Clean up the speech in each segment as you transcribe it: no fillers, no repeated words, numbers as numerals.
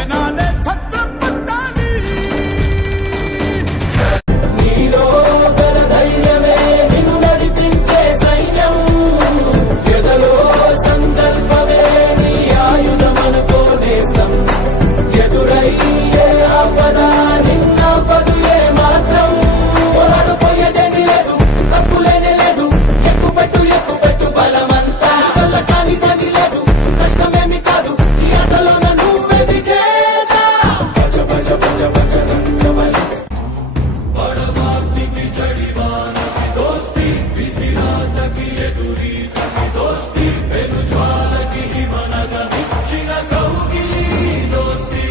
జనాలే ఛత్రం పట్టాలి. నీలో గల ధైర్యమే నిన్ను నడిపించే సైన్యం, ఎదలో సంకల్పమే నీ ఆయుధమనుకో నేస్తం. ఎదురయ్యే ఆపద నిన్నాపదు ఏ మాత్రం, పోరాడు పోయేదేమి లేదు, తప్పులేనే లేదు. ఎక్కుపెట్టు బలమంతా వల్ల కాని పని లేదు, కష్టమేమి కాదు ఈ ఆటలోన నువ్వే విజేత. భజ భజ భజ భజ రంగబలి బడబాటికి జడివానకి దోస్తి, విధిరాతకి ఎదురీతకి దోస్తి, వెను జ్వాలకి హిమనగ మిచ్చిన కౌగిలి దోస్తి.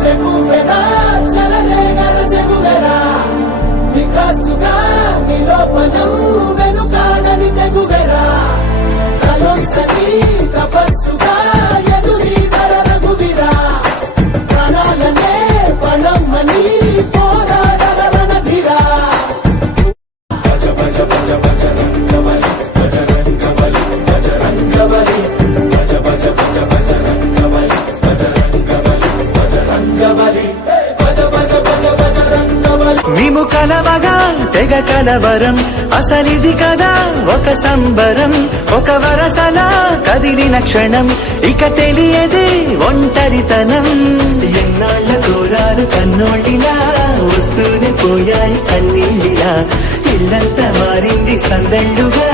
చెగువెరా చలరేగర చెగువెరా, నిఖాసుగా నిలోపలం వెనుకాడని తెగువెరా. తలొంసని తపస్సుగా ఎదురీదర రఘువీరా, ప్రాణాలనే పణమ్మని పోరాడర రణధీరా. భజ భజ భజ భజ రంగబలి భజ రంగబలి భజ రంగబలి భజ భజ భజ భజ రంగబలి భజ రంగబలి భజ రంగబలి భజ భజ భజ భజ రంగబలి. మేము కలవగా తెగ కలవరం, అసలిది కదా ఒక సంబరం. ఒక వరసలా కదిలిన క్షణం, ఇక తెలియదే ఒంటరితనం. ఎన్నాళ్ళ కోరాలు కన్నోళ్ళిలా, వస్తూనే పోయాయి కన్నీళ్ళిలా. ఇల్లంతా మారింది సందళ్ళుగా,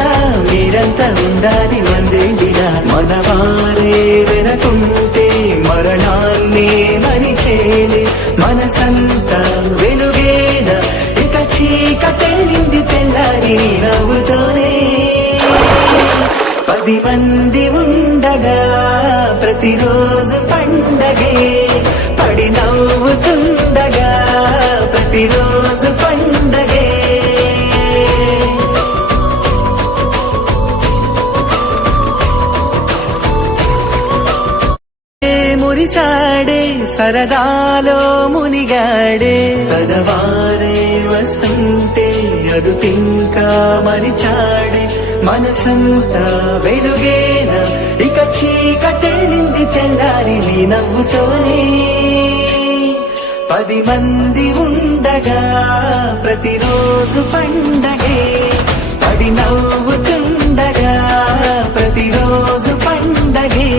మీరంతా ఉండాలి వందేళ్ళిలా. మనవారే వెనకుంటే మరణాన్నే మరిచేలే, మనసంతా వెలుగేన ఇక చీకటెళ్ళింది తెల్లారి నీ నవ్వుతోనే. 10 మంది ఉండగా ప్రతిరోజు పండగే, పడి నవ్వుతుండగా ప్రతిరోజు పండగే. మురిసాడే సరదాలో మునిగాడే, పదవారే వస్తుంటే అదుపింకా మరిచాడే. మనసంతా వెలుగేన ఇక చీకటెళ్ళింది తెల్లారి నీ నవ్వుతోనే. 10 మంది ఉండగా ప్రతిరోజు పండగే, పడి నవ్వుతుండగా ప్రతిరోజు పండగే.